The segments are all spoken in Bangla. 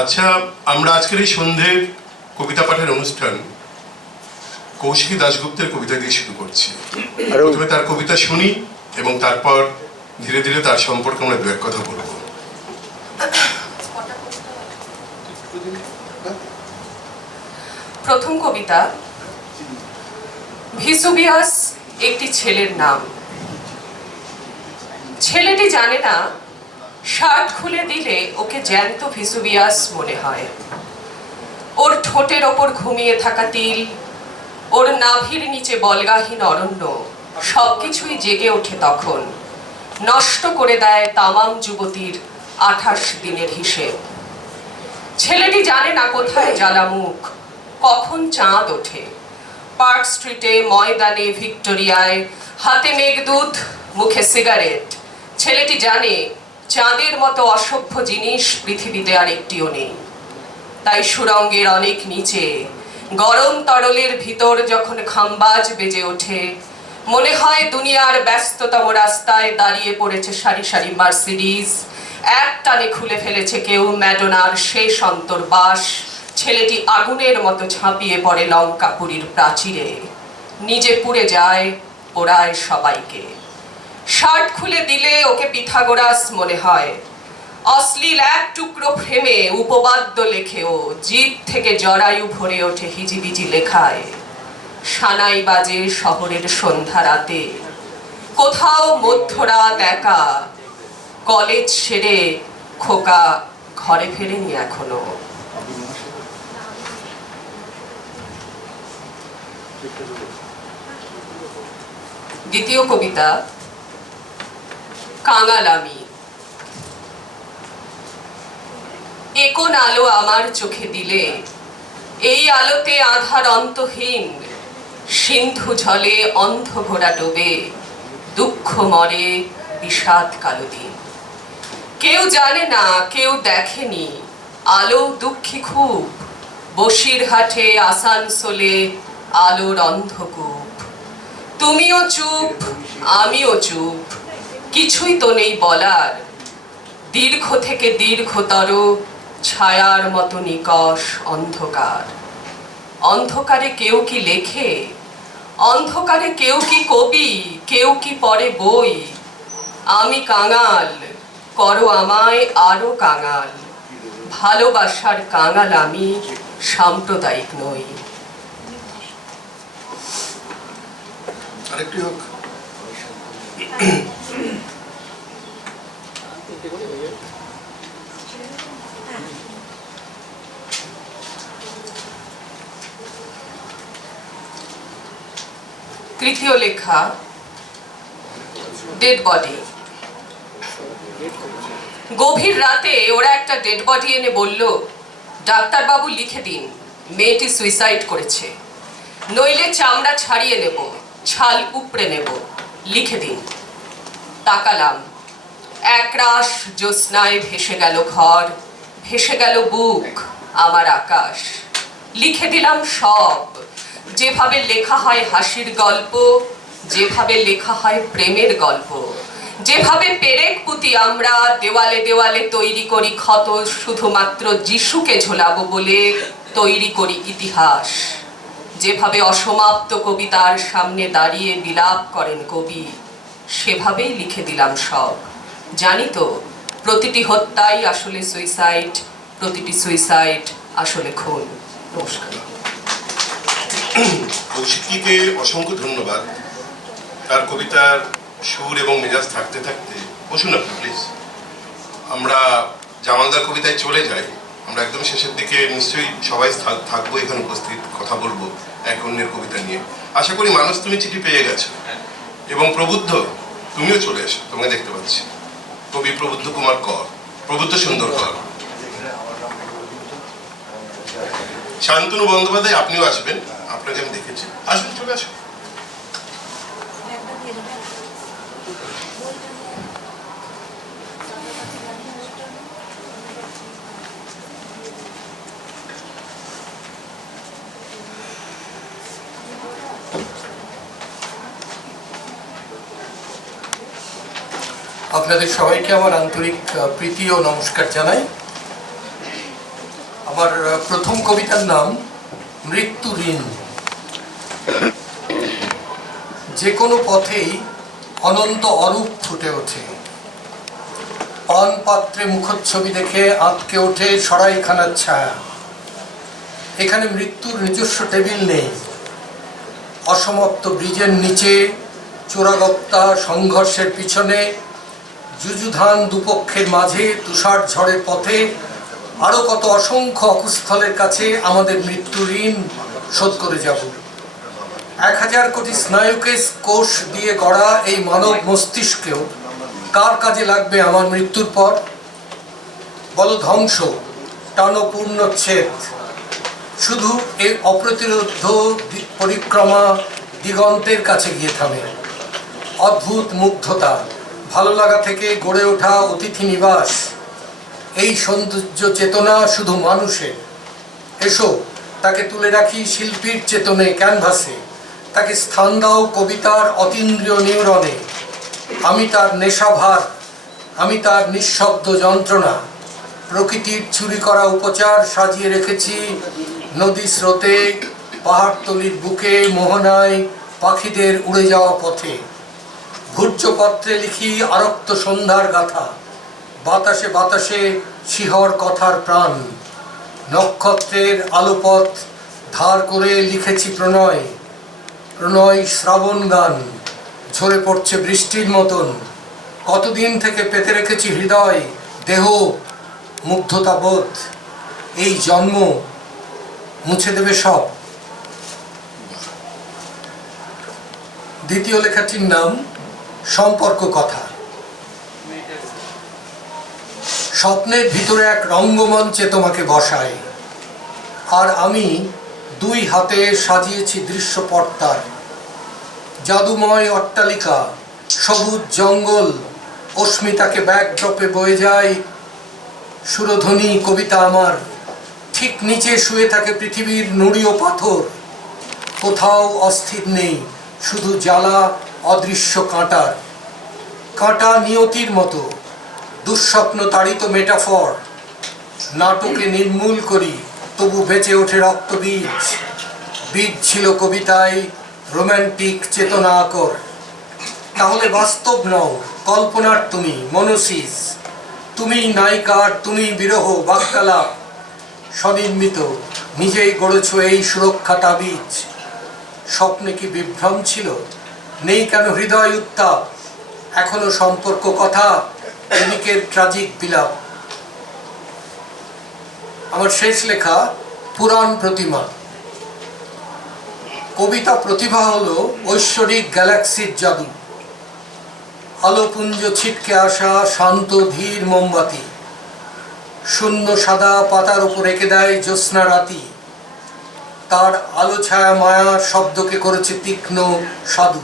আচ্ছা, আমরা আজকের এই সন্ধ্যের কবিতা পাঠের অনুষ্ঠান কৌশিকী দাশগুপ্তের কবিতা দিয়ে শুরু করছি। প্রথমে তার কবিতা শুনি এবং তারপর ধীরে ধীরে তার সম্পর্কে আমরা দু এক কথা বলব। প্রথম কবিতা। ভিসুভিয়াস একটি ছেলের নাম। ছেলেটি জানে না শার্ট খুলে দিলে ওকে জ্যান্ত ভিসুভিয়াস মনে হয়। ওর ঠোঁটের ওপর ঘুমিয়ে থাকা তিল, ওর নাভির নিচে বলগাহীন অরণ্য, সবকিছুই জেগে ওঠে তখন, নষ্ট করে দেয় তামাম যুবতীর 28 দিনের হিসেব। ছেলেটি জানে না কোথায় জ্বালামুখ, কখন চাঁদ ওঠে। পার্ক স্ট্রিটে, ময়দানে, ভিক্টোরিয়ায়, হাতে মেঘদূত, মুখে সিগারেট। ছেলেটি জানে চাঁদের মতো অসভ্য জিনিস পৃথিবীতে আর একটিও নেই। তাই সুরঙ্গের অনেক নিচে গরম তরলের ভিতর যখন খাম্বাজ বেজে ওঠে, মনে হয় দুনিয়ার ব্যস্ততম রাস্তায় দাঁড়িয়ে পড়েছে সারি সারি মার্সিডিজ। এক টানে খুলে ফেলেছে কেউ ম্যাডোনার শেষ অন্তর্বাস। ছেলেটি আগুনের মতো ঝাঁপিয়ে পড়ে লঙ্কাপুরীর প্রাচীরে, নিজে পুড়ে যায়, পোড়ায় সবাইকে। শার্ট খুলে দিলে ওকে পিথাগোরাস মনে হয়। অশ্লীল এক টুকরো ফ্রেমে উপবাদ্য লেখেও জিভ থেকে জরায়ু ভরে ওঠে হিজিবিজি লেখায়। সানাই বাজে শহরের সন্ধ্যা রাতে, কোথাও মধ্যরাত একা। কলেজ সেরে খোকা ঘরে ফেরেনি এখনো। দ্বিতীয় কবিতা। কাঙাল আমি। এ কোন আলো আমার চোখে দিলে, এই আলোতে আধার অন্তহীন। সিন্ধু জলে অন্ধ ঘোড়া ডোবে, দুঃখ মরে বিষাদ কালো দিন। কেউ জানে না, কেউ দেখেনি, আলো দুঃখী খুব। বসিরহাটে, আসানসোলে আলোর অন্ধকূপ। তুমিও চুপ, আমিও চুপ, কিছুই তো নেই বলার। দীর্ঘ থেকে দীর্ঘতর ছায়ার মতো নিকষ অন্ধকার। অন্ধকারে কেউ কি লেখে, অন্ধকারে কেউ কি কবি, কেউ কি পড়ে বই। আমি কাঙাল, করো আমায় আরো কাঙাল। ভালোবাসার কাঙাল আমি, সাম্প্রদায়িক নই। আরেকটি হোক। তৃতীয় লেখা। Dead body. গভীর রাতে ওরা একটা ডেড বডি এনে বলল, ডাক্তারবাবু লিখে দিন মেয়েটি সুইসাইড করেছে, নইলে চামড়া ছাড়িয়ে নেব, ছাল উপড়ে নেব, লিখে দিন। তাকালাম। একরাশ জ্যোৎস্নায় ভেসে গেল ঘর, ভেসে গেল বুক, আমার আকাশ। লিখে দিলাম সব, যেভাবে লেখা হয় হাসির গল্প, যেভাবে লেখা হয় প্রেমের গল্প, যেভাবে পেরেক পুঁতি আমরা দেওয়ালে দেওয়ালে তৈরি করি ক্ষত, শুধুমাত্র যিশুকে ঝোলাবো বলে তৈরি করি ইতিহাস। যেভাবে অসমাপ্ত কবিতার সামনে দাঁড়িয়ে বিলাপ করেন কবি, সেভাবেই লিখে দিলাম সব। জানি তো প্রতিটি হত্যাই আসলে সুইসাইড, প্রতিটি সুইসাইড আসলে খুন। নমস্কার। কৌশিকীকে অসংখ্য ধন্যবাদ। তার কবিতার সুর এবং মেজাজ থাকতে থাকতে বসুন আপনি প্লিজ। আমরা জামালদার কবিতায় চলে যাই। আমরা একদম শেষের দিকে নিশ্চয়ই সবাই থাকবো এখানে উপস্থিত, কথা বলবো এক অন্যের কবিতা নিয়ে। আশা করি মানুষ তুমি চিঠি পেয়ে গেছো এবং প্রবুদ্ধ তুমিও চলে এসো, তোমাকে দেখতে পাচ্ছি। কবি প্রবুদ্ধ কুমার কর, প্রবুদ্ধ সুন্দর কর। শান্তনু বন্দ্যোপাধ্যায় আপনিও আসবেন, আপনাকে আমি দেখেছি। আসুন, চলে আসুন। আপনাদের সবাইকে আমার আন্তরিক প্রীতি ও নমস্কার জানাই। আমার প্রথম কবিতার নাম মৃত্যু ঋণ। যে কোনো পথেই অনন্ত অরূপ ফুটে ওঠে, পান পাত্রে মুখচ্ছবি দেখে আঁতকে ওঠে সরাইখানার ছায়া। এখানে মৃত্যুর নিজস্ব টেবিল নেই, অসমাপ্ত ব্রিজের নিচে চোরাগপ্তা সংঘর্ষের পিছনে যুযুধান দুপক্ষের মাঝে তুষার ঝড়ের পথে আরো কত অসংখ্য অকুস্থলের কাছে আমাদের মৃত্যু ঋণ শোধ করে যাব। 1000 কোটি স্নায়ুকে কোষ দিয়ে গড়া এই মানব মস্তিষ্কেও কার কাজে লাগবে আমার মৃত্যুর পর? বলো ধ্বংস, টানো পূর্ণচ্ছেদ, শুধু এই অপ্রতিরোধ পরিক্রমা দিগন্তের কাছে গিয়ে থামে। অদ্ভুত মুগ্ধতা, ভালো লাগা থেকে গড়ে ওঠা অতিথি নিবাস, এই সৌন্দর্য চেতনা শুধু মানুষের। এসো তাকে তুলে রাখি শিল্পীর চেতনে ক্যানভাসে, তাকে স্থান দাও কবিতার অতীন্দ্রিয় নিউরনে। আমি তার নেশাভার, আমি তার নিঃশব্দ যন্ত্রণা। প্রকৃতির চুরি করা উপচার সাজিয়ে রেখেছি নদী স্রোতে, পাহাড়তলির বুকে, মোহনায়, পাখিদের উড়ে যাওয়া পথে। ভূর্জপত্রে লিখি আরক্ত সন্ধ্যার গাথা, বাতাসে বাতাসে শিহর কথার প্রাণ। নক্ষত্রের আলোপথ ধার করে লিখেছি প্রণয়, প্রণয় শ্রাবণ গান ঝরে পড়ছে বৃষ্টির মতন। কতদিন থেকে পেতে রেখেছি হৃদয়, দেহ, মুগ্ধতা বোধ। এই জন্ম মুছে দেবে সব। দ্বিতীয় লেখাটির নাম সম্পর্ক কথা। স্বপ্নের ভিতরে এক রঙ্গমঞ্চে তোমাকে বসাই, আর আমি 2 হাতে সাজিয়েছি দৃশ্য পর্দার। জাদুময় অট্টালিকা, সবুজ জঙ্গল, অস্মিতাকে ব্যাকড্রপে বয়ে যায় সুরধ্বনি কবিতা আমার। ঠিক নিচে শুয়ে থাকে পৃথিবীর নুড়িও পাথর, কোথাও অস্থির নেই, শুধু জ্বালা অদৃশ্য কাঁটার। কাঁটা নিয়তির মতো, দুঃস্বপ্ন তাড়িত মেটাফর। নাটকে নির্মূল করি, তবু বেঁচে ওঠে রক্তবীজ। বীজ ছিল কবিতায় রোম্যান্টিক চেতনা আকর। তাহলে বাস্তব নও, কল্পনার তুমি, মনোসিস। তুমি নায়িকার, তুমি বিরহ, বাক্যালাপ। স্বনির্মিত, নিজেই গড়েছ এই সুরক্ষা তাবিজ। স্বপ্নে কি বিভ্রম ছিল? নেই কেন হৃদয় উত্তাপ? এখনো সম্পর্ক কথা, প্রেমিকের ট্রাজিক বিলাপ। আমার শেষ লেখা পুরাণ প্রতিমা। কবিতা প্রতিভা হলো ঐশ্বরিক গ্যালাক্সির জাদু। আলোপুঞ্জ ছিটকে আসা শান্ত ধীর মোমবাতি, শূন্য সাদা পাতার উপর রেখে দেয় জ্যোৎস্না রাতি। তার আলো ছায়া মায়া শব্দকে করেছে তীক্ষ্ণ সাধু।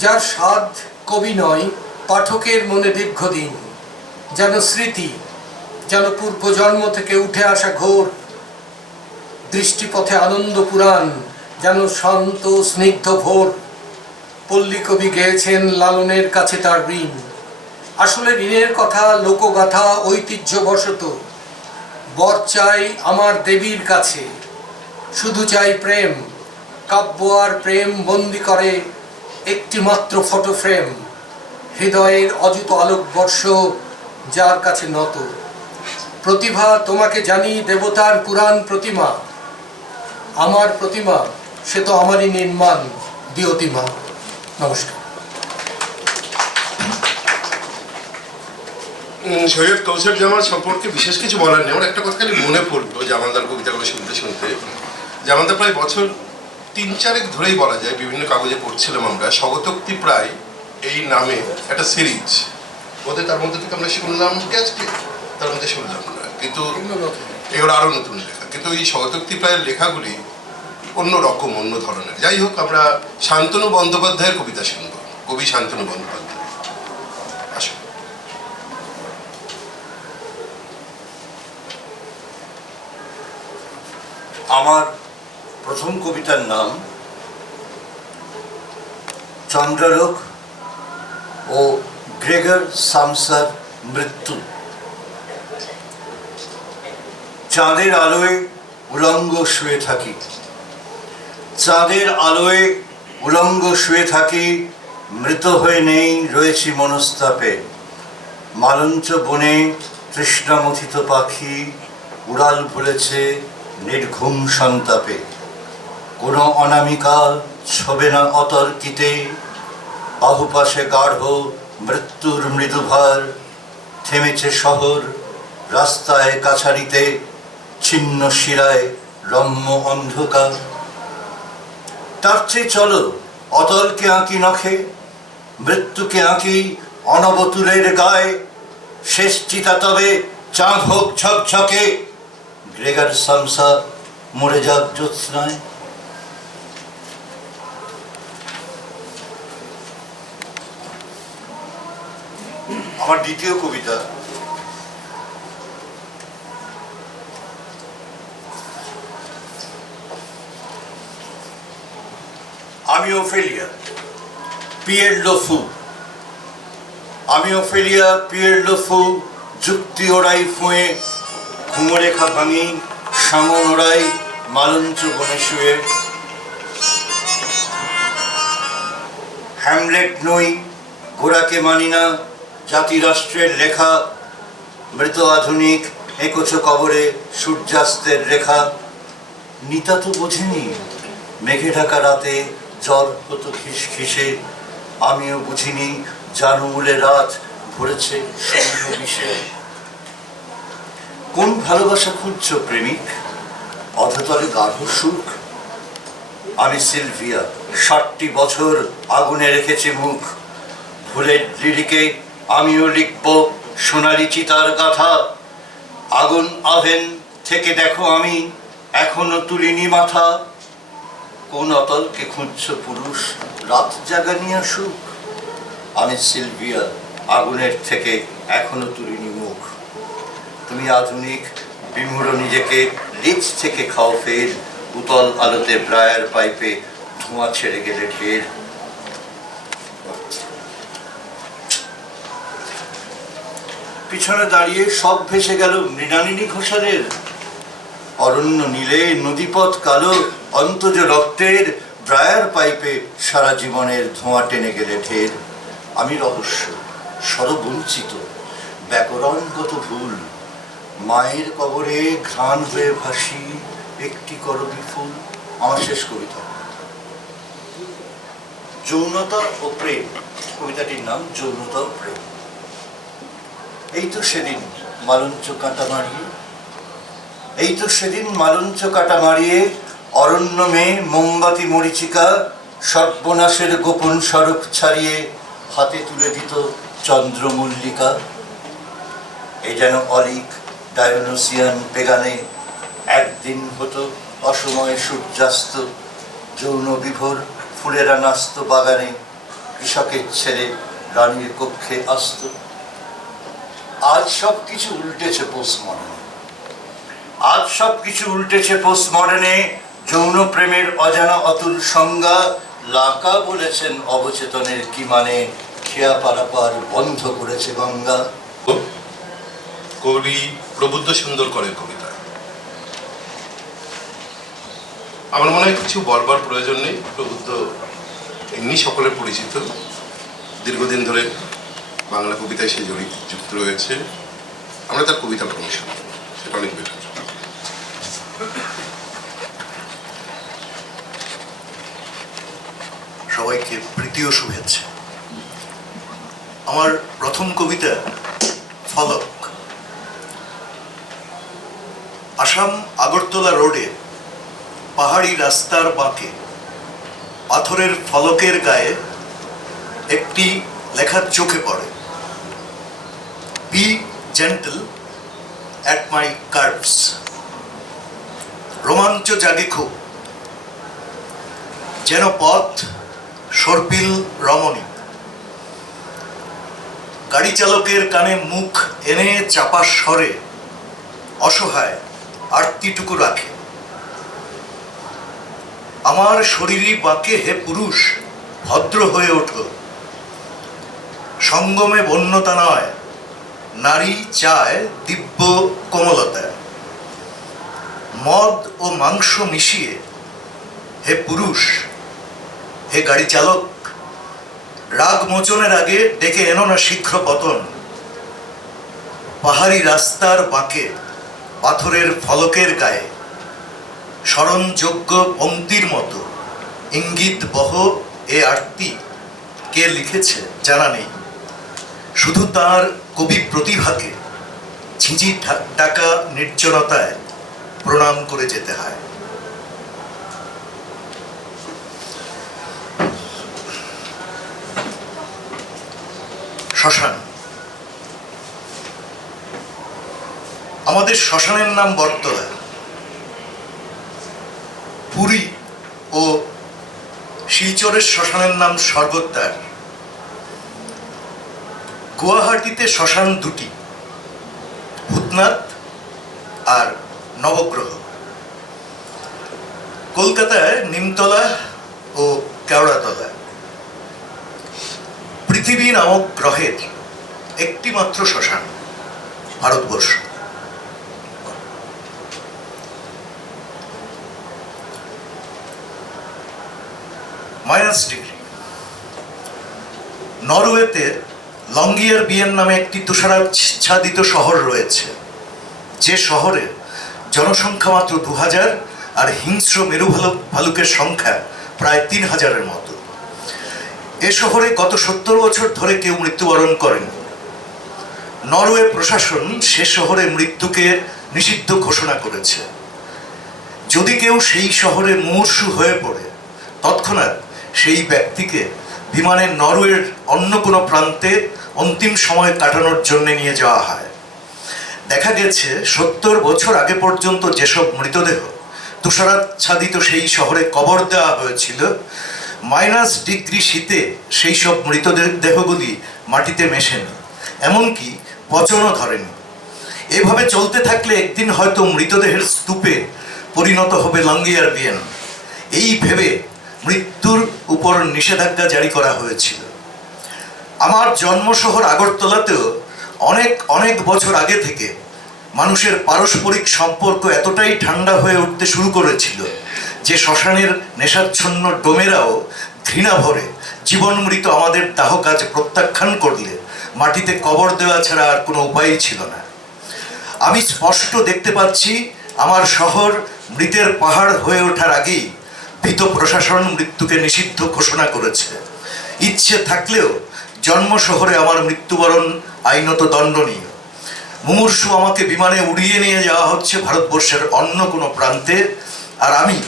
যার স্বাদ কবি নয়, পাঠকের মনে দীর্ঘদিন, যেন স্মৃতি, যেন পূর্বজন্ম থেকে উঠে আসা ঘোর। দৃষ্টিপথে আনন্দ পুরাণ, যেন শান্ত স্নিগ্ধ ভোর। পল্লী কবি গেয়েছেন লালনের কাছে তার ঋণ। আসলে ঋণের কথা লোকগাথা ঐতিহ্যবশত। বর চাই আমার দেবীর কাছে, শুধু চাই প্রেম। কাব্য আর প্রেম বন্দি করে একটি মাত্র ফটো ফ্রেম। হৃদয়ের অযুত আলোকবর্ষ যার কাছে নত। প্রতিভা তোমাকে জানি দেবতার পুরাণ প্রতিমা। আমার প্রতিমা সে তো আমারই নির্মাণ, দিয়তিমা। নমস্কার। সৈয়দ কৌশল জামাল সম্পর্কে বিশেষ কিছু বলার নেই। আমার একটা কথা খালি মনে পড়লো জামালদার কবিতাগুলো শুনতে শুনতে। জামালদার প্রায় বছর 3-4 ধরেই বলা যায়, বিভিন্ন কাগজে পড়ছিলাম আমরা, স্বগতোক্তি প্রায় এই নামে একটা সিরিজ। ওদের তার মধ্যে থেকে আমরা শুনলাম আজকে, তার মধ্যে শুনলাম না, কিন্তু এগুলো আরো নতুন লেখা। কিন্তু এই স্বগতোক্তি প্রায় লেখাগুলি অন্য রকম, অন্য ধরনের। যাই হোক, আমরা শান্তনু বন্দ্যোপাধ্যায়ের কবিতা শুনব। কবি শান্তনু বন্দ্যোপাধ্যায়, আসুন। আমার প্রথম কবিতার নাম চন্দ্রলোক ও গ্রেগর সামসার মৃত্যু। চাঁদের আলোয় উলঙ্গ শুয়ে থাকি, চাঁদের আলোয় উলঙ্গ শুয়ে থাকি, মৃত হয়ে নেই রয়েছি মনস্তাপে। মালঞ্চ বনে তৃষ্ণামথিত পাখি উড়াল ভুলেছে নির্ঘুম সন্তাপে। কোনো অনামিকা ছবে না অতর্কিতে, বাহুপাশে গাঢ় মৃত্যুর মৃদুভার। থেমেছে শহর রাস্তায় কাছারিতে, ছিন্ন শিরায় রম্য অন্ধকার। তার চেয়ে চলো অতলকে আঁকি নখে, মৃত্যুকে আঁকি অনবতুলের গায়ে। শেষ চিতা তবে চাঁদ হোক ঝকঝকে, গ্রেগার সামসা মরে যাক জ্যোৎস্নায়। আমার দ্বিতীয় কবিতা আমি ওফেলিয়া, পিয়ের লোফু। আমি ওফেলিয়া, পিয়ের লোফু, যুক্তি ওড়াই ফুঁয়ে, ঘুমরেখা ভাঙি, সামন ওড়াই মালঞ্চ বনে শুয়ে। হ্যামলেট নই, গোড়াকে মানি না, জাতি রাষ্ট্রের লেখা। মৃত আধুনিক একোছো কবরে সূর্যাস্তের রেখা। নিতা তো বোঝেনি মেঘে ঢাকা রাতে জ্বর হতো খিসখিসে। আমিও বুঝিনি জানুমুলে রাত ভরেছে সৌম্য বিষে। কোন ভালোবাসা খুঁজছ প্রেমিক, অধতলে গাঢ় সুখ? আমি সিলভিয়া, 60টি বছর আগুনে রেখেছি মুখ। ভুলের লিরিকে আমিও লিখব সোনালি চিতার গাথা। আগুন আভেন থেকে দেখো আমি এখনো তুলিনি মাথা। কোন অতলকে খুঁজছ পুরুষ, রাত জাগানিয়া সুখ? আমি সিলভিয়া, আগুনের থেকে এখনো তুলিনি মুখ। তুমি আধুনিক বিমূঢ় নিজেকে, লিজ থেকে খাও ফের। উতল আলোতে ব্রায়ার পাইপে ধোঁয়া ছেড়ে গেলে ঢের। পিছনে দাঁড়িয়ে সব ভেসে গেল মৃণালিনী ঘোষালের। অরণ্য নীলে নদীপথ কালো, অন্তজ রক্তের। ব্রায়ার পাইপে সারা জীবনের ধোঁয়া টেনে গেলে ঢের। আমি রহস্য, স্বরবঞ্চিত, ব্যাকরণগত ভুল। মায়ের কবরে ঘ্রাণ হয়ে ভাসি একটি করবী ফুল। আমার শেষ কবিতা যৌনতা ও প্রেম। কবিতাটির নাম যৌনতা ও প্রেম। এই তো সেদিন মালঞ্চ কাঁটা মারিয়ে, এই তো সেদিন মালঞ্চ কাঁটা মারিয়ে, অরণ্য মেয়ে মোমবাতি মরিচিকা সর্বনাশের গোপন সড়ক ছাড়িয়ে হাতে তুলে দিত চন্দ্রমল্লিকা। এ যেন অলিক ডায়োনোসিয়ান পেগানে একদিন হতো অসময়ে সূর্যাস্ত। যৌন বিভোর ফুলেরা নাস্ত বাগানে, কৃষকের ছেলে রানীর কক্ষে আসত। আজ সব কিছু উল্টেছে পোস্টমডার্নে, আজ সব কিছু উল্টেছে পোস্টমডার্নে। যৌন প্রেমের অজানা অতুল সংজ্ঞা লাকা বলেছেন অবচেতনের কি মানে, খেয়া পারাপার বন্ধ করেছে গঙ্গা। কবি প্রবুদ্ধ সুন্দর করের কবিতা। আমার মনে হয় কিছু বলবার প্রয়োজন নেই। প্রবুদ্ধ এমনি সকলের পরিচিত, দীর্ঘদিন ধরে বাংলা কবিতায় সে যুক্ত রয়েছে। আমরা তার কবিতা পড়ি, সেটা অনেক বেটার। সবাইকে প্রীতি ও শুভেচ্ছা। আমার প্রথম কবিতা ফলক। আসাম আগরতলা রোডে পাহাড়ি রাস্তার বাঁকে পাথরের ফলকের গায়ে একটি লেখা চোখে পড়ে, be gentle at my curves. রোমাঞ্চ জাগে খুব, যেন পথ সর্পিল রমণী। গাড়ি চালকের কানে মুখ এনে চাপা স্বরে অসহায় আরতিটুকু রাখে। আমার শরীরই বাঁকে হে পুরুষ, ভদ্র হয়ে ওঠো। সঙ্গমে বন্যতা নয়, নারী চায় দিব্য কোমলতা। মদ ও মাংস মিশিয়ে হে পুরুষ, হে গাড়ি চালক, রাগ মোচনের আগে ডেকে এনো না শীঘ্র পতন। পাহাড়ি রাস্তার বাঁকে পাথরের ফলকের গায়ে স্মরণযোগ্য পংক্তির মতো ইঙ্গিত বহ এ আরতি কে লিখেছে জানা নেই, শুধু তার কবি প্রতিভাকে ঝিঁঝি ডাকা নির্জনতায় প্রণাম করে যেতে হয়। শ্মশান। আমাদের শ্মশানের নাম বটতলা। পুরী ও শিলচরের শ্মশানের নাম স্বর্গদ্বার। গুয়াহাটিতে শ্মশান দুটি, ভূতনাথ আর নবগ্রহ। কলকাতায় নিমতলা ও কেওড়াতলা। পৃথিবী নামক গ্রহের একটি মাত্র শ্মশান ভারতবর্ষ। -ডিগ্রি। নরওয়েতে লংগিয়ারবিয়েন নামে একটি তুষারাচ্ছাদিত শহর রয়েছে, যে শহরে জনসংখ্যা মাত্র 2000 আর হিংস্র মেরু ভালুকের সংখ্যা প্রায় 3000-এর মতো। এ শহরে গত 70 বছর ধরে কেউ মৃত্যুবরণ করেন। নরওয়ে প্রশাসন সে শহরে মৃত্যুকে নিষিদ্ধ ঘোষণা করেছে। যদি কেউ সেই শহরে মুমূর্ষু হয়ে পড়ে, তৎক্ষণাৎ সেই ব্যক্তিকে বিমানে নরওয়ের অন্য কোনো প্রান্তে অন্তিম সময় কাটানোর জন্য নিয়ে যাওয়া হয়। দেখা গেছে 70 বছর আগে পর্যন্ত যেসব মৃতদেহ তুষারাচ্ছাদিত সেই শহরে কবর দেওয়া হয়েছিল, -ডিগ্রি শীতে সেই সব মৃতদেহগুলি মাটিতে মেশেনি, এমনকি পচনও ধরেনি। এভাবে চলতে থাকলে একদিন হয়তো মৃতদেহের স্তূপে পরিণত হবে লংগিয়ারবিয়েন। এই ভেবে মৃত্যুর উপর নিষেধাজ্ঞা জারি করা হয়েছিল। আমার জন্মশহর আগরতলাতেও অনেক অনেক বছর আগে থেকে মানুষের পারস্পরিক সম্পর্ক এতটাই ঠান্ডা হয়ে উঠতে শুরু করেছিল যে শ্মশানের নেশাচ্ছন্ন ডোমেরাও ঘৃণা ভরে জীবনমৃত আমাদের দাহ কাজ প্রত্যাখ্যান করলে মাটিতে কবর দেওয়া ছাড়া আর কোনো উপায়ই ছিল না। আমি স্পষ্ট দেখতে পাচ্ছি আমার শহর মৃতের পাহাড় হয়ে ওঠার আগেই ভীত প্রশাসন মৃত্যুকে নিষিদ্ধ ঘোষণা করেছে। ইচ্ছে থাকলেও জন্ম শহরে আমার মৃত্যুবরণ আইনত দণ্ডনীয়। মুমূর্ষু আমাকে বিমানে উড়িয়ে নিয়ে যাওয়া হচ্ছে ভারতবর্ষের অন্য কোনো প্রান্তে, আর আমি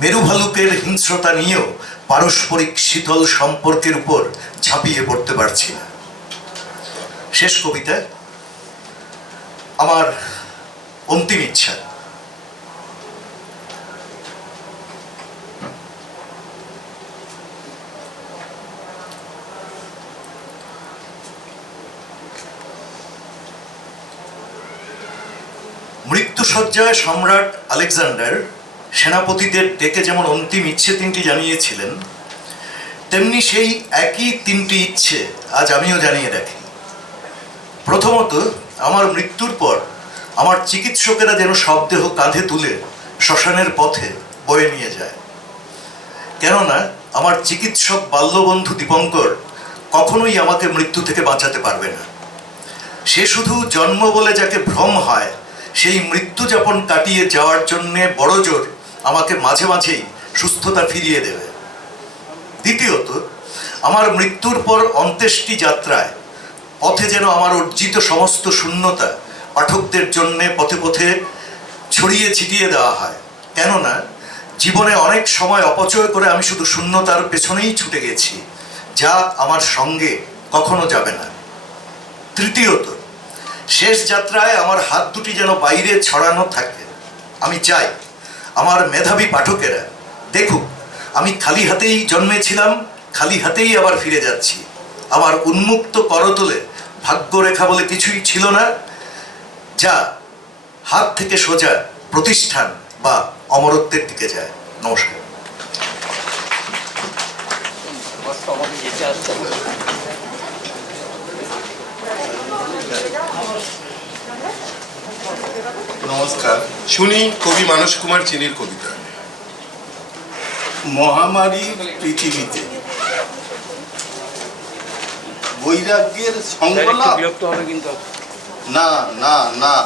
মেরু ভালুকের হিংস্রতা নিয়েও পারস্পরিক শীতল সম্পর্কের উপর ঝাঁপিয়ে পড়তে পারছি না। শেষ কবিতা, আমার অন্তিম ইচ্ছা। মৃত্যুসজ্জায় সম্রাট আলেকজান্ডার সেনাপতিদের ডেকে যেমন অন্তিম ইচ্ছে 3টি জানিয়েছিলেন, তেমনি সেই একই 3টি ইচ্ছে আজ আমিও জানিয়ে রাখি। প্রথমত, আমার মৃত্যুর পর আমার চিকিৎসকেরা যেন শবদেহ কাঁধে তুলে শ্মশানের পথে বয়ে নিয়ে যায়। কেননা আমার চিকিৎসক বাল্যবন্ধু দীপঙ্কর কখনোই আমাকে মৃত্যু থেকে বাঁচাতে পারবে না। সে শুধু জন্ম বলে যাকে ভ্রম হয়, সেই মৃত্যু যাপন কাটিয়ে যাওয়ার জন্যে বড় জোর আমাকে মাঝে মাঝেই সুস্থতা ফিরিয়ে দেবে। দ্বিতীয়ত, আমার মৃত্যুর পর অন্ত্যেষ্টি যাত্রায় পথে যেন আমার অর্জিত সমস্ত শূন্যতা পাঠকদের জন্যে পথে পথে ছড়িয়ে ছিটিয়ে দেওয়া হয়। কেননা জীবনে অনেক সময় অপচয় করে আমি শুধু শূন্যতার পেছনেই ছুটে গেছি, যা আমার সঙ্গে কখনো যাবে না। তৃতীয়ত, শেষ যাত্রায় আমার হাত দুটি যেন বাইরে ছড়ানো থাকে। আমি চাই আমার মেধাবী পাঠকেরা দেখুক আমি খালি হাতেই জন্মেছিলাম, খালি হাতেই আবার ফিরে যাচ্ছি। আমার উন্মুক্ত করতলে ভাগ্যরেখা বলে কিছুই ছিল না, যা হাত থেকে সোজা প্রতিষ্ঠান বা অমরত্বের দিকে যায়। নমস্কার। নমস্কার। নমস্কার। শুনি কবি মানস কুমার চিনির কবিতা। মহামারী পৃথিবীতে বৈরাগ্যের সংকলাপ, না না না,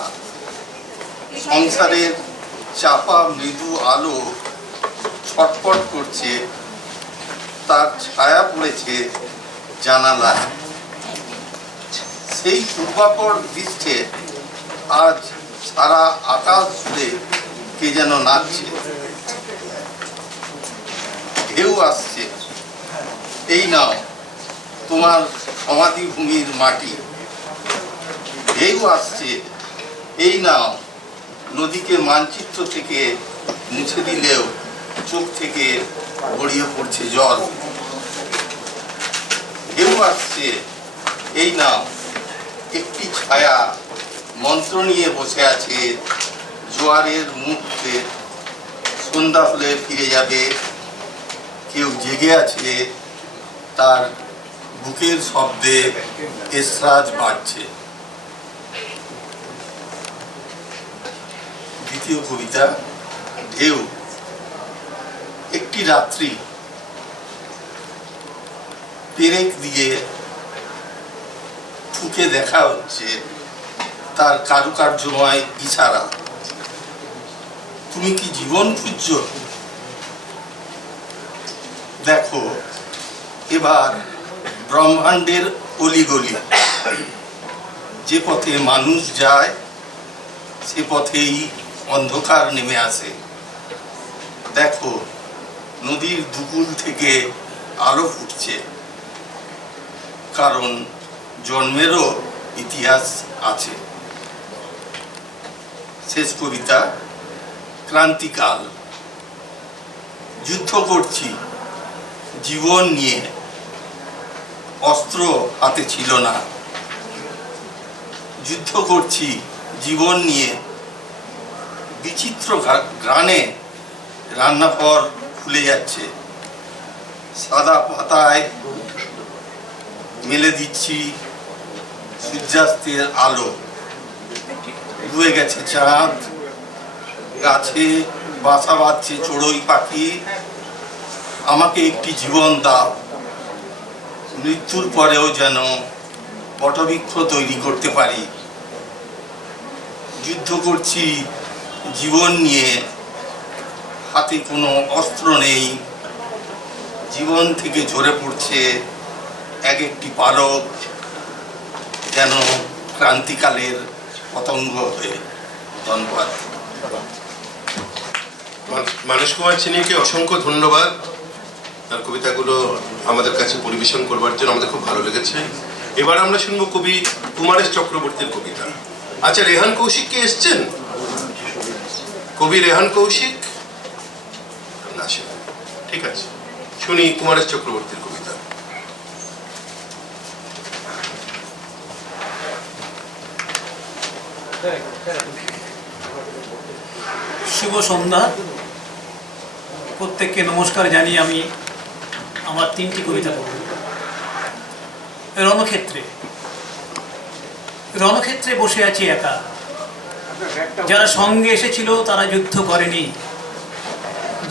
সংসারের চাপা মৃদু আলো ছটফট করছে, তার ছায়া পড়েছে জানালায়। সেই পূর্বাপর দৃষ্টে আজ সারা আকাশ জুড়ে কে যেন নাচছে। ঢেউ আসছে, এই নাও তোমার সমাধিভূমির মাটি। ঢেউ আসছে, এই নাও নদীকে মানচিত্র থেকে মুছে দিলেও চোখ থেকে গড়িয়ে পড়ছে জল। ঢেউ আসছে, এই নাও একটি ছায়া মন্ত্র নিয়ে বসে আছে জোয়ারের মুহূর্তে। সন্ধ্যা হলে ফিরে যাবে, কেউ জেগে আছে, তার বুকের শব্দে এসরাজ বাজছে। দ্বিতীয় কবিতা ঢেউ। একটি রাত্রি পেরেক দিয়ে ঠুকে দেখা হচ্ছে তার কারুকার্যময় ইশারা। তুমি কি জীবন খুঁজছো? দেখো এবার ব্রহ্মাণ্ডের অলিগলি, যে পথে মানুষ যায় সে পথেই অন্ধকার নেমে আসে। দেখো নদীর দুকুল থেকে আলো ফুটছে, কারণ জন্মেরও ইতিহাস আছে। শেষ কবিতা ক্রান্তিকাল। যুদ্ধ করছি জীবন নিয়ে, অস্ত্র হাতে ছিল না। যুদ্ধ করছি জীবন নিয়ে, বিচিত্র গ্রানে রান্নাঘর খুলে যাচ্ছে। সাদা পাতায় মেলে দিচ্ছি সূর্যাস্তের আলো। ডুবে গেছে চাঁদ, গাছে বাসা বাঁধছে চড়ুই পাখি। আমাকে একটি জীবন দাও, মৃত্যুর পরেও যেন বটবৃক্ষ তৈরি করতে পারি। যুদ্ধ করছি জীবন নিয়ে, হাতে কোনো অস্ত্র নেই। জীবন থেকে ঝরে পড়ছে এক একটি পালক, যেন ক্রান্তিকালের পতঙ্গ হয়ে। ধন্যবাদ। মানস কুমার চিনিকে অসংখ্য ধন্যবাদ তার কবিতাগুলো আমাদের কাছে পরিবেশন করবার জন্য। আমাদের খুব ভালো লেগেছে। এবার আমরা শুনবো কবি কুমারেশ চক্রবর্তীর কবিতা। আচ্ছা, রেহান কৌশিক কে এসছেন? কবি রেহান কৌশিক না, ঠিক আছে, শুনি কুমারেশ চক্রবর্তীর কবিতা। শুভ সন্ধ্যা। প্রত্যেককে নমস্কার জানিয়ে আমি আমার 3টি কবিতা পড়ব। রণক্ষেত্রে। রণক্ষেত্রে বসে আছি একা। যারা সঙ্গে এসেছিল তারা যুদ্ধ করেনি,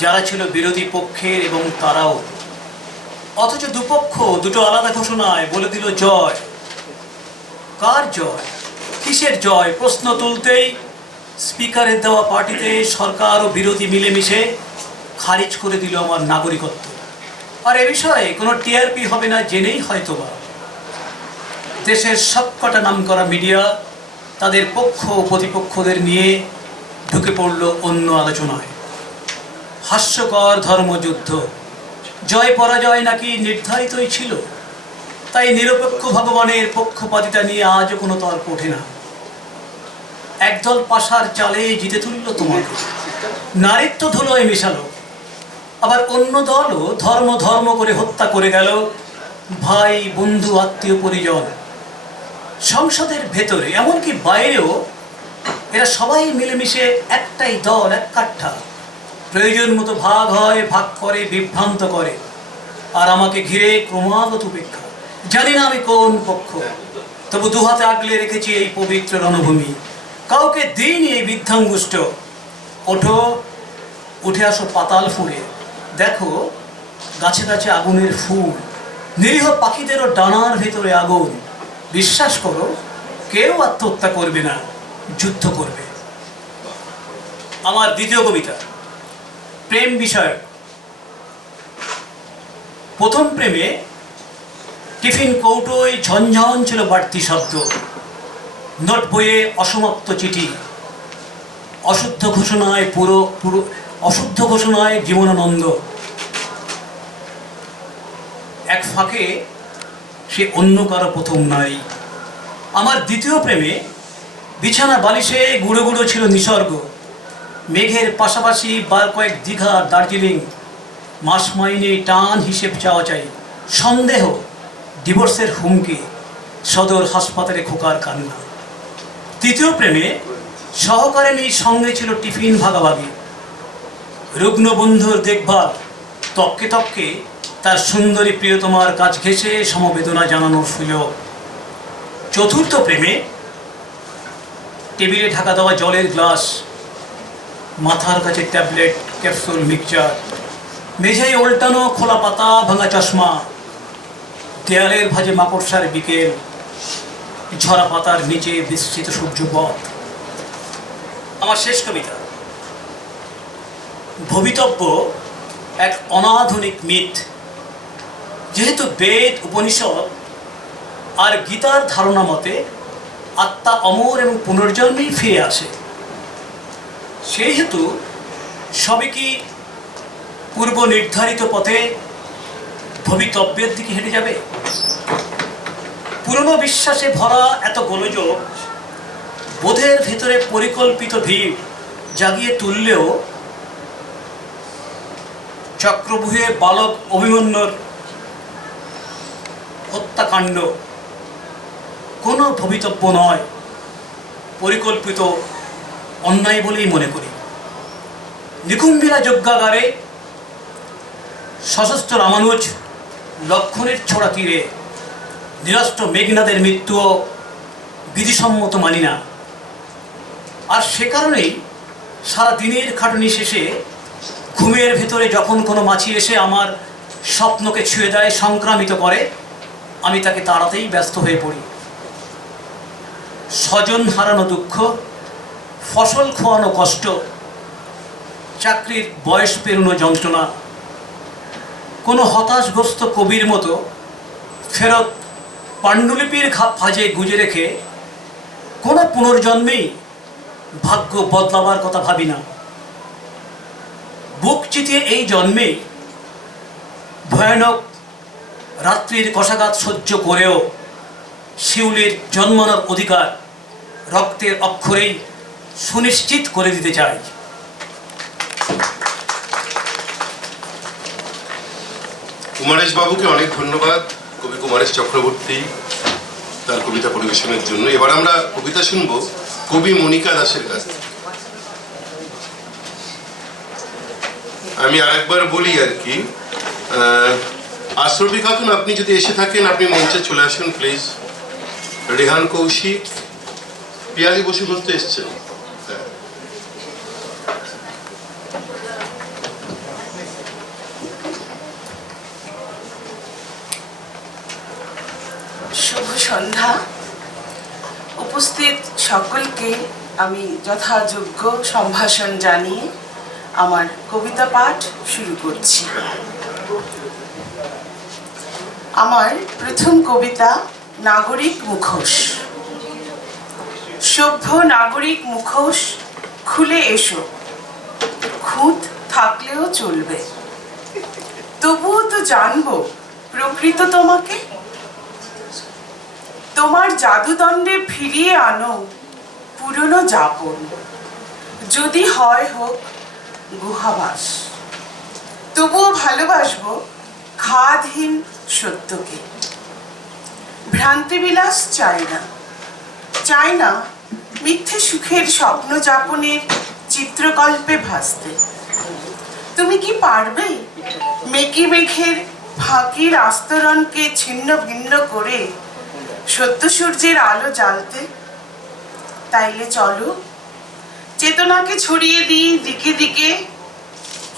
যারা ছিল বিরোধী পক্ষের এবং তারাও। অথচ দুপক্ষ দুটো আলাদা ঘোষণায় বলে দিল জয়। কার জয়? কিসের জয়? প্রশ্ন তুলতেই স্পিকারের দেওয়া পার্টিতে সরকার ও বিরোধী মিলেমিশে খারিজ করে দিল আমার নাগরিকত্ব। আর এ বিষয়ে কোনো টিআরপি হবে না জেনেই হয়তোবা দেশের সবকটা নামকরা মিডিয়া তাদের পক্ষ ও প্রতিপক্ষদের নিয়ে ঢুকে পড়ল অন্য আলোচনায়। হাস্যকর ধর্মযুদ্ধ, জয় পরাজয় নাকি নির্ধারিতই ছিল, তাই নিরপেক্ষ ভগবানের পক্ষপাতিতা নিয়ে আজও কোনো তর্ক ওঠে না। একদল পাশার চালে জিতে তুলল তোমাকে, নারীত্ব ধুলোয় মেশালো। আবার অন্য দলও ধর্ম ধর্ম করে হত্যা করে গেল ভাই, বন্ধু, আত্মীয় পরিজন। সংসদের ভেতরে এমনকি বাইরেও এরা সবাই মিলেমিশে একটাই দল, এক কাঠা। প্রয়োজন মতো ভাগ হয়, ভাগ করে, বিভ্রান্ত করে। আর আমাকে ঘিরে ক্রমাগত উপেক্ষা। জানি না আমি কোন পক্ষ, তবু দুহাতে আগলে রেখেছি এই পবিত্র রণভূমি। কাউকে দিইনি এই বৃদ্ধাঙ্গুষ্ঠ। ওঠো, উঠে আসো পাতাল ফুঁড়ে, দেখো গাছে গাছে আগুনের ফুল, নিরীহ পাখিদেরও ডানার ভেতরে আগুন। বিশ্বাস করো, কেউ আত্মহত্যা করবে না, যুদ্ধ করবে। আমার দ্বিতীয় কবিতা প্রেম বিষয়ক। প্রথম প্রেমে টিফিন কৌটোয় ঝনঝন ছিল বাড়তি শব্দ, নোট বইয়ে অসমাপ্ত চিঠি, অশুদ্ধ ঘোষণায় অশুদ্ধ ঘোষণায় জীবনানন্দ। এক ফাঁকে সে অন্য কারো প্রথম নারী। আমার দ্বিতীয় প্রেমে বিছানা বালিশে গুঁড়ো গুঁড়ো ছিল নিসর্গ, মেঘের পাশাপাশি কয়েক দীঘা, দার্জিলিং, মাস মাইনে টান হিসেব চাওয়া চাই, সন্দেহ, ডিভোর্সের হুমকি, সদর হাসপাতালে খোকার কান্না। তৃতীয় প্রেমে সহকারিণীর সঙ্গে ছিল টিফিন ভাগাভাগি, রুগ্ন বন্ধুর দেখভাল, তককে তককে তার সুন্দরী প্রিয়তমার কাছ ঘেঁষে সমবেদনা জানানোর সুযোগ। চতুর্থ প্রেমে টেবিলে ঢাকা দেওয়া জলের গ্লাস, মাথার কাছে ট্যাবলেট, ক্যাপসুল, মিক্সচার, মেঝেয় উল্টানো খোলা পাতা, ভাঙা চশমা, দেয়ালের ভাজে মাকড়সার বিকেল, ঝরা পাতার নিচে বিস্তৃত সূর্যপথ। আমার শেষ কবিতা ভবিতব্য এক অনাধুনিক মিথ। যেহেতু বেদ, উপনিষদ আর গীতার ধারণা মতে আত্মা অমর এবং পুনর্জন্মেই ফিরে আসে, সেই হেতু সবই কি পূর্ব নির্ধারিত পথে ভবিতব্যের দিকে হেঁটে যাবে? পুরনো বিশ্বাসে ভরা এত গোলযোগ বোধের ভেতরে পরিকল্পিত ভিড় জাগিয়ে তুললেও চক্রবুহে বালক অভিমন্যুর হত্যাকাণ্ড কোনো ভবিতব্য নয়, পরিকল্পিত অন্যায় বলেই মনে করি। নিকুম্ভিলা যজ্ঞাগারে সশস্ত্র রামানুজ লক্ষণের ছোড়া তীরে নিরস্ত্র মেঘনাদের মৃত্যুও বিধিসম্মত মানি না। আর সে কারণেই সারা দিনের খাটুনি শেষে ঘুমের ভেতরে যখন কোনো মাছি এসে আমার স্বপ্নকে ছুঁয়ে দেয়, সংক্রামিত করে, আমি তাকে তাড়াতেই ব্যস্ত হয়ে পড়ি। স্বজন হারানো দুঃখ, ফসল খোয়ানো কষ্ট, চাকরির বয়স পেরোনো যন্ত্রণা, কোনো হতাশগ্রস্ত কবির মতো ফেরত পাণ্ডুলিপির ভাজে গুজে রেখে কোনো পুনর্জন্মেই ভাগ্য বদলাবার কথা ভাবি না। বুক চিতিয়ে এই জন্মেই ভয়ানক রাত্রির কষাঘাত সহ্য করেও শিউলির জন্মানোর অধিকার রক্তের অক্ষরেই সুনিশ্চিত করে দিতে চাই। কুমারেশ বাবুকে অনেক ধন্যবাদ, কবি কুমারেশ চক্রবর্তী, তার কবিতা পরিবেশনের জন্য। এবার আমরা কবিতা শুনবো কবি মনিকা দাসের কাছ থেকে। আমি আরেকবার বলি আর কি, আশ্রবী খাতুন আপনি যদি এসে থাকেন আপনি মঞ্চে চলে আসুন প্লিজ। রেহান কৌশিক, পিয়ালি বসু বলতে এসছেন। শুভ সন্ধ্যা। উপস্থিত সকলকে আমি যথাযোগ্য সম্ভাষণ জানিয়ে আমার কবিতা পাঠ শুরু করছি। আমার প্রথম কবিতা নাগরিক মুখোশ। সভ্য নাগরিক মুখোশ খুলে এসো, খুঁত থাকলেও চলবে, তবুও তো জানবো প্রকৃত তোমাকে। তোমার জাদুদণ্ডে ফিরিয়ে আনো পুরনো যাপন, যদি হয় হোক গুহাবাস। তবুও ভালোবাসবো খাদহীন সত্যকে। ভ্রান্তিবিলাস চাই না, চাই না মিথ্যে সুখের স্বপ্ন যাপনের চিত্রকল্পে ভাসতে। তুমি কি পারবে মেকি মেঘের ফাঁকির আস্তরণকে ছিন্ন ভিন্ন করে সত্য সূর্যের আলো জ্বালতে? তাইলে চলো চেতনাকে ছড়িয়ে দিই দিকে দিকে,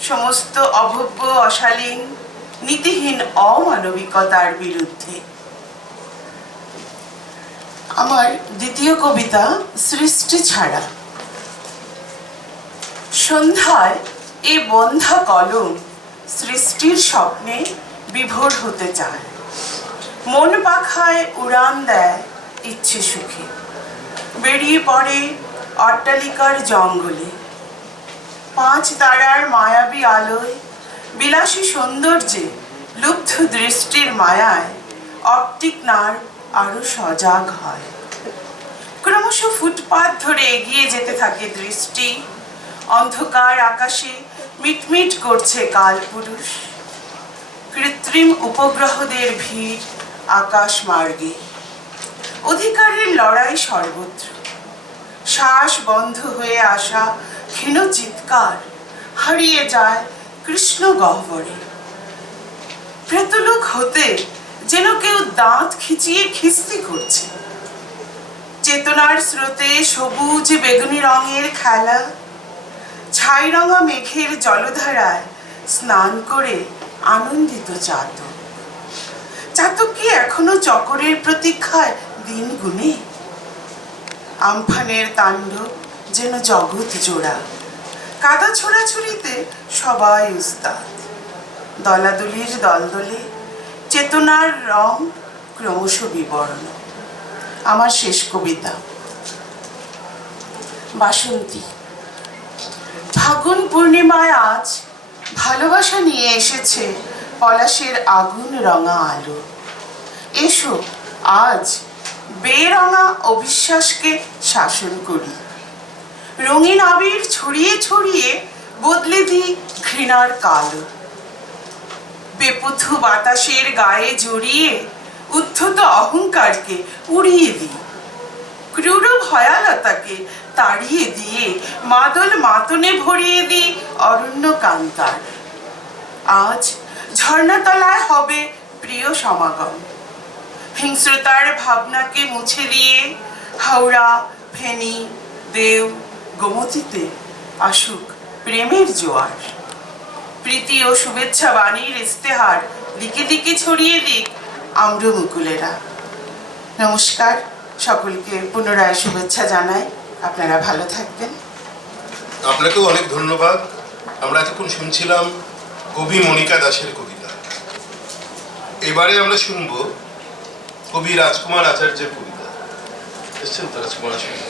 সমস্ত অভব্য অশালীন নীতিহীন অমানবিকতার বিরুদ্ধে। আমার দ্বিতীয় কবিতা সৃষ্টি ছাড়া। সন্ধ্যায় এ বন্ধা কলম সৃষ্টির স্বপ্নে বিভোর হতে চায়, মন পাখায় উড়ান দেয় ইচ্ছে সুখে, বেরিয়ে পড়ে অট্টালিকার জঙ্গলে। 5 তারার মায়াবী আলোয় বিলাসী সৌন্দর্যে লুব্ধ দৃষ্টির মায়ায় অপটিক নার্ভ আরো সজাগ হয়। ক্রমশ ফুটপাত ধরে এগিয়ে যেতে থাকে দৃষ্টি, অন্ধকার আকাশে মিটমিট করছে কালপুরুষ। কৃত্রিম উপগ্রহদের ভিড় আকাশ মার্গে, অধিকারের লড়াই সর্বত্র। শ্বাস বন্ধ হয়ে আসা ক্ষীণ চিৎকার হারিয়ে যায় কৃষ্ণ গহ্বরে। প্রেতলোক হতে যেন কেউ দাঁত খিচিয়ে খিস্তি করছে। চেতনার স্রোতে সবুজ বেগুনি রঙের খেলা, ছাই রঙা মেঘের জলধারায় স্নান করে আনন্দিত চাতক। চাতক কি এখনো চকরের প্রতীক্ষায় দিন গুনে? আমফানের তাণ্ডব যেন জগৎ জোড়া, কাদা ছোড়াছুড়িতে সবাই উস্তাদ। দলাদলির দলদলে চেতনার রং ক্রমশ বিবর্ণ। আমার শেষ কবিতা বাসন্তী। ফাগুন পূর্ণিমায় আজ ভালোবাসা নিয়ে এসেছে পলাশের আগুন রঙা আলো। এসো আজ বেরঙা অবিশ্বাসকে শাসন করি, রঙিন আবির ছড়িয়ে ছড়িয়ে বদলে দিই ঘৃণার কালো। বেপথু বাতাসের গায়ে জড়িয়ে উদ্ধত অহংকারকে উড়িয়ে দিই, ক্রূর ভয়ালতাকে তাড়িয়ে দিয়ে মাদল মাতনে ভরিয়ে দিই অরণ্য কান্তার। আজ ঝর্ণাতলায় হবে প্রিয় সমাগম, হিংস্রতার ভাবনাকে মুছে দিয়ে হাওড়া, ফেনী, দেও, গোমতীতে আসুক প্রেমের জোয়ার। প্রীতি ও শুভেচ্ছা বাণীর ইস্তেহার দিকে দিকে ছড়িয়ে দিক আম্রমুকুলেরা। নমস্কার, সকলকে পুনরায় শুভেচ্ছা জানাই। আপনারা ভালো থাকবেন। আপনাকেও অনেক ধন্যবাদ। আমরা এতক্ষণ শুনছিলাম কবি মনিকা দাসের কবিতা। এবারে আমরা শুনব কবি রাজকুমার আচার্যের কবিতা। এসছেন তো রাজকুমার আচার্য?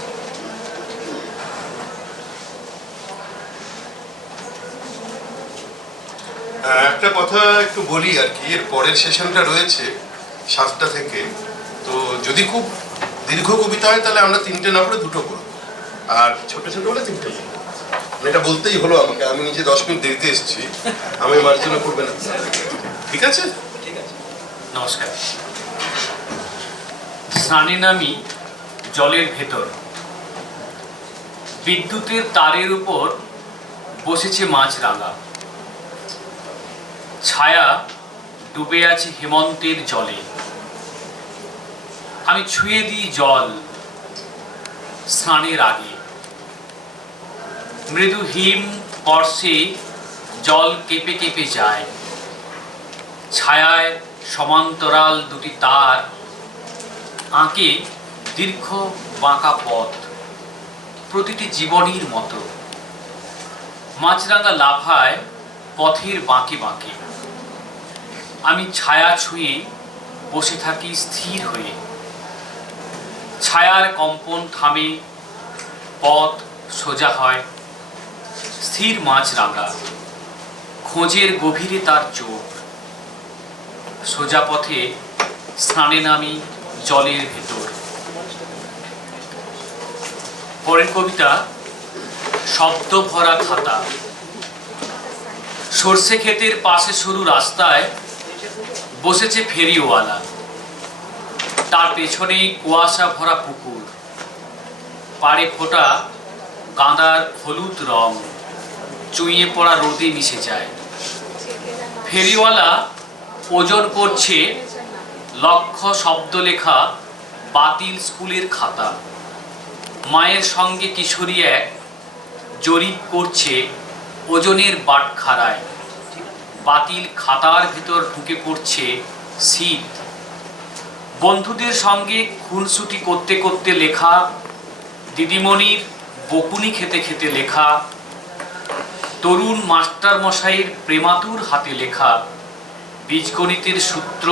একটা কথা একটু বলি আর কি, এর পরের সেশনটা রয়েছে 7টা থেকে। তো যদি খুব দীর্ঘ কবিতা হয় তাহলে আমরা 3টে না করে 2টো করব, আর ছোট ছোট হলে 3টে করব। এটা বলতেই হলো আমাকে, আমি নিজে 10 মিনিট দেরিতে এসেছি, আমি মার্জনা করবেন না, ঠিক আছে? নমস্কার। স্নানে নামি জলের ভেতর, বিদ্যুতের তারের উপর বসেছে মাছরাঙা, ছায়া ডুবে আছে হেমন্তের জলে। আমি ছুঁয়ে দিই জল স্নানের আগে, মৃদু হিম স্পর্শে জল কেঁপে কেঁপে যায়। ছায়ায় সমান্তরাল দুটি তার আঁকে দীর্ঘ বাঁকা পথ, প্রতিটি জীবনীর মতো। মাছরাঙা লাফায় পথের বাঁকে বাঁকে, আমি ছায়া ছুঁয়ে বসে থাকি স্থির হয়ে। ছায়ার কম্পন থামে, পথ সোজা হয়। স্থির মাছরাঙা, খোঁজের গভীরে তার চোখ। সোজা পথে স্নানে নামি জলের ভেতর। পরের কবিতা শব্দ ভরা খাতা। সর্ষে ক্ষেতের পাশে সরু রাস্তায় বসেছে ফেরিওয়ালা, তার পেছনে কুয়াশা ভরা পুকুর। পাড়ে ফোটা গাঁদার হলুদ রং চুইয়ে পড়া রোদে মিশে যায়। ফেরিওয়ালা ওজন করছে লক্ষ শব্দ লেখা বাতিল স্কুলের খাতা। মায়ের সঙ্গে কিশোরী এক জরিপ করছে ওজনের বাটখারায়, বাতিল খাতার ভিতর ঢুকে পড়ছে শীত। বন্ধুদের সঙ্গে খুনসুটি করতে করতে লেখা, দিদিমণির বকুনি খেতে খেতে লেখা, তরুণ মাস্টার মশাইয়ের প্রেমাতুর হাতে লেখা বীজগণিতের সূত্র,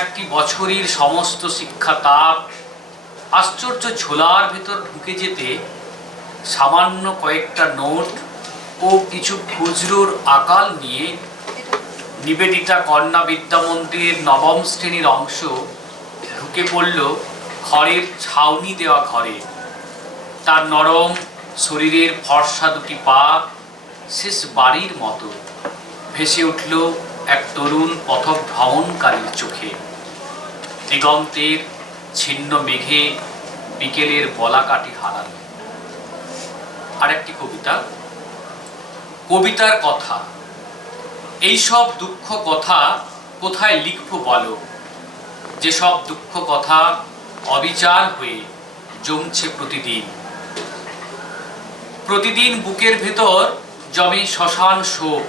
একটি বছরের সমস্ত শিক্ষা তাপ আশ্চর্য ঝোলার ভেতর ঢুকে যেতে সামান্য কয়েকটা নোট ও কিছু খুচরোর আকাল নিয়ে নিবেদিতা কন্যা বিদ্যামন্দিরের নবম শ্রেণীর অংশ ঢুকে পড়ল খড়ের ছাউনি দেওয়া ঘরে। তার নরম শরীরের ফর্সা দুটি পা শেষ বাড়ির মতো ভেসে উঠল এক তরুণ পথক ভ্রমণকারীর চোখে। দিগন্তের ছিন্ন মেঘে বিকেলের বলাকাটি হারাল। আরেকটি কবিতা, কবিতার কথা। এইসব দুঃখ কথা কোথায় লিখব বলো, যেসব দুঃখ কথা অবিচার হয়ে জমছে প্রতিদিন। প্রতিদিন বুকের ভেতর জমে শ্মশান শোক,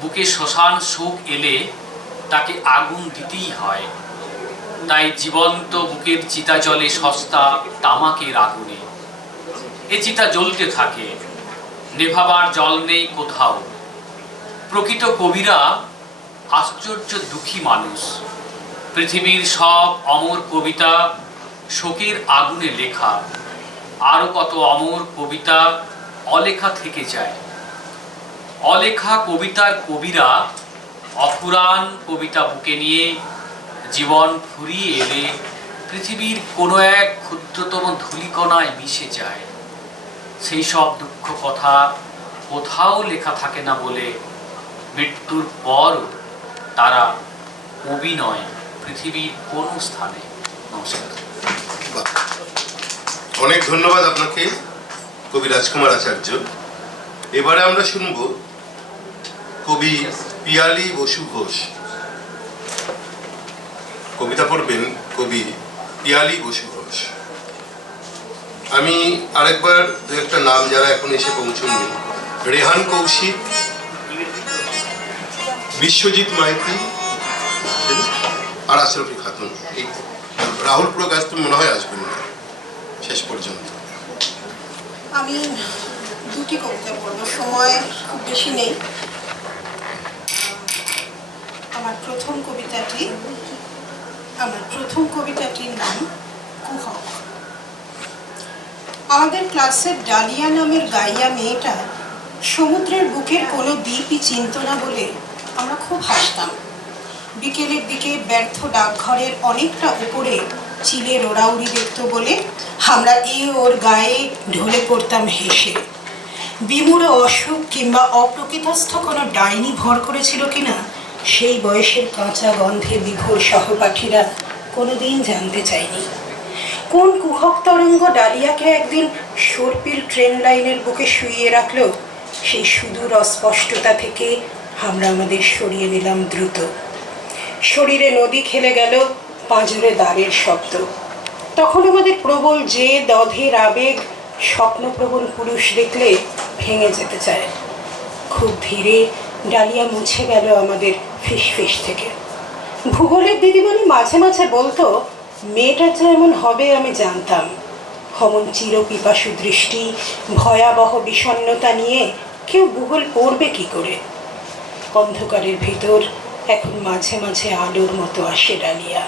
বুকে শ্মশান শোক এলে তাকে আগুন দিতেই হয়। তাই জীবন্ত বুকের চিতা জলে সস্তা তামাকের আগুনে। এ চিতা জ্বলতে থাকে, নেভাবার জল নেই কোথাও। প্রকৃত কবিরা আশ্চর্য দুঃখী মানুষ। পৃথিবীর সব অমর কবিতা শোকের আগুনে লেখা, আরো কত অমর কবিতা অলেখা থেকে যায়। অলেখা কবিতার কবিরা অফুরান কবিতা বুকে নিয়ে জীবন ফুরিয়ে এলে পৃথিবীর কোনো এক ক্ষুদ্রতম ধূলিকণায় মিশে যায়। সেই সব দুঃখ কথা কোথাও লেখা থাকে না বলে মৃত্যুর পর তারা কবি নয় পৃথিবীর কোনো স্থানে। নমস্কার। অনেক ধন্যবাদ আপনাকে কবি রাজকুমার আচার্য। এবারে আমরা শুনব কবি পিয়ালি বসু ঘোষ। কবিতা পড়বেন কবি পিয়ালি বসু ঘোষ। আমি আরেকবার দু একটা নাম যারা এখন এসে পৌঁছননি, রেহান কৌশিক, বিশ্বজিৎ মাইতি আর আশরফি খাতুন। এই রাহুল প্রকাশ তো মনে হয় আসবেন না শেষ পর্যন্ত। আমি দুটি কবিতা পড়ব, সময় খুব বেশি নেই। আমার প্রথম কবিতাটির নাম কুহক। আমাদের ক্লাসের ডালিয়া নামের গাইয়া মেয়েটা সমুদ্রের বুকের কোনো দ্বীপই চিনত না বলে আমরা খুব হাসতাম। বিকেলের দিকে ব্যর্থ ডাকঘরের অনেকটা উপরে চিলের ওড়াউড়ি দেখত বলে আমরা ওর গায়ে ঢলে পড়তাম হেসে। বিমূঢ় অসুখ কিংবা অপ্রকৃতস্থ কোনো ডাইনি ভর করেছিল কিনা সেই বয়সের কাঁচা গন্ধে বিভোর সহপাঠীরা কোনোদিন জানতে চায়নি। কোন কুহক তরঙ্গ ডালিয়াকে একদিন সর্পিল ট্রেন লাইনের বুকে শুইয়ে রাখলো, সেই সুদূর অস্পষ্টতা থেকে আমরা আমাদের সরিয়ে নিলাম দ্রুত। শরীরে নদী খেলে গেল পাঁজরে দ্বারের শব্দ। তখন আমাদের প্রবল জেদ, অধীর আবেগ স্বপ্নপ্রবণ পুরুষ দেখলে ভেঙে যেতে চায়। খুব ধীরে ডালিয়া মুছে গেল আমাদের ফিসফিস থেকে। ভূগোলের দিদিমণি মাঝে মাঝে বলতো, মেয়েটা যে এমন হবে আমি জানতাম। অমন চিরপিপাসু দৃষ্টি, ভয়াবহ বিষণ্ণতা নিয়ে কেউ ভূগোল পড়বে কি করে? অন্ধকারের ভিতর এখন মাঝে মাঝে আলোর মতো আসে ডালিয়া।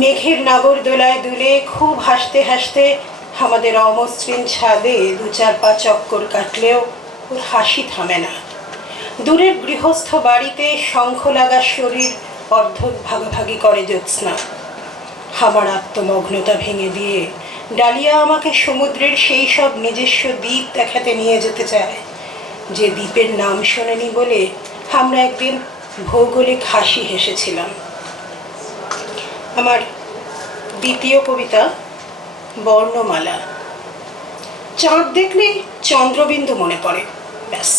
মেঘের নাগরদোলায় দুলে খুব হাসতে হাসতে আমাদের অমসৃণ ছাদে দু চার পা চক্কর কাটলেও ওর হাসি থামে না। দূরের গৃহস্থ বাড়িতে শঙ্খ লাগা শরীর অর্ধেক ভাগাভাগি করে জ্যোৎস্না। আমার আত্মমগ্নতা ভেঙে দিয়ে ডালিয়া আমাকে সমুদ্রের সেই সব নিজস্ব দ্বীপ দেখাতে নিয়ে যেতে চায়, যে দ্বীপের নাম শোনেনি বলে আমরা একদিন ভৌগোলিক হাসি হেসেছিলাম। আমার দ্বিতীয় কবিতা বর্ণমালা। চাঁদ দেখলেই চন্দ্রবিন্দু মনে পড়ে, ব্যাস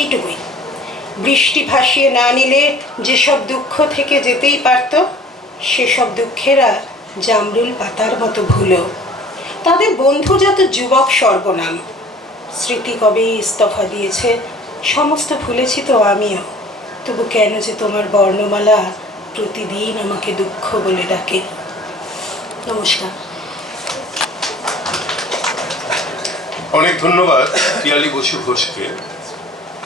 এইটুকুই। বৃষ্টি ভাসিয়ে না নিলে যেসব দুঃখ থেকে যেতেই পারত, সেসব দুঃখেরা জামরুল পাতার মতো ভুলো। তাদের বন্ধুজাত যুবক সর্বনাম। স্মৃতি কবেই ইস্তফা দিয়েছে, সমস্ত ভুলেছি তো আমিও। তবু কেন যে তোমার বর্ণমালা প্রতিদিন আমাকে দুঃখ বলে ডাকে। নমস্কার। অনেক ধন্যবাদ পিয়ালি বসু ঘোষকে।